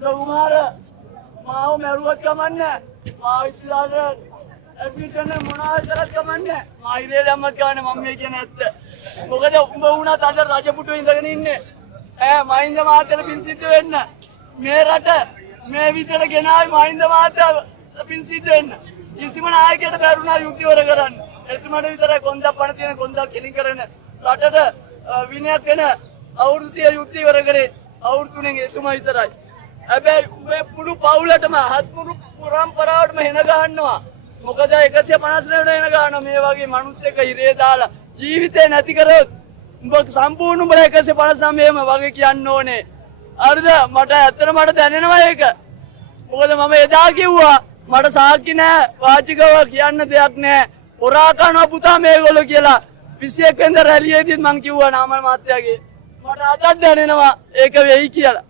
නන්දකුමාර මාව මැරුවත් කමන්නේ මාව ඉස්ලාට ඇඩ්මිට් මොනවා කරත් කමන්නේ මා ඉරේ දැම්මත් ගන්න මම මේ කියන ඇත්ත මොකද උඹ වුණත් අද රජපුටුවේ ඉඳගෙන ඉන්නේ මහින්ද මහත්තයාට පින් සිද්ධ වෙන්න මේ රට මේ විදිහට ගෙනාවි මහින්ද මහත්තයා පින් සිද්ධ වෙන්න කිසිම නායකයෙකුට බැරුණා යුක්තිවර කරන්න එතුමාට විතරයි කොන්දක් පණ තියෙන කොන්දක් කෙලින් කරන රටට විනයක් වෙන අවුරුදු 30 යුක්තිවර කරේ අවුරුදු 3 එතුමා විතරයි හැබැයි මේ පුළු පවුලටම හත්මුරු පරම්පරාවටම හෙන ගන්නවා මොකද 150 නෙවෙයි හෙන ගන්නවා මේ වගේ මිනිස්සෙක් හිරේ දාලා ජීවිතේ නැති කරොත් උඹ සම්පූර්ණ උඹලා 159ම වගේ කියන්න ඕනේ හරිද මට ඇත්තට මට දැනෙනවා ඒක මොකද මම එදා කිව්වා මට සාක්ෂි නැහැ වාචිකව කියන්න දෙයක් නැහැ හොරා කරනවා පුතා මේගොල්ලෝ කියලා 21 වෙනිදා රැළියේදීත් මං කිව්වා නාමල් මහත්තයාගේ මට අදත් දැනෙනවා ඒක වෙයි කියලා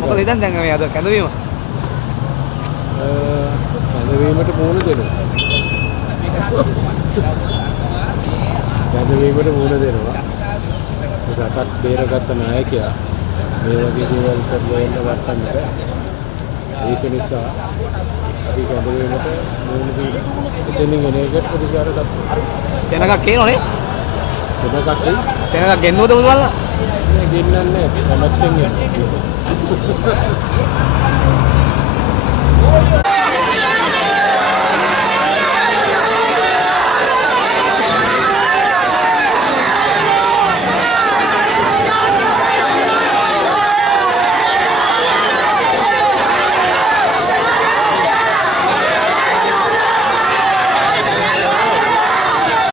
මොකද ඉතින් දැන් මේ අද කැඳවීම කැඳවීමට මුහුණ දෙනවා. කැඳවීමට මුහුණ දෙනවා. රටක් බේරගත්ත නායකයා මේ වගේ දේවල් කරලා ඉන්න වටන්න බෑ. ඒක නිසා අපි කැඳවීමට මුහුණ දීලා එතනින් එන එකට ප්‍රතිකාර දක්වනවා. ජනකක් කියනෝනේ. ජනකක් ජනකක් ගෙන්නවද මුදවල්ලා? ගෙන්නන්නේ කැමැත්තෙන් යනවා.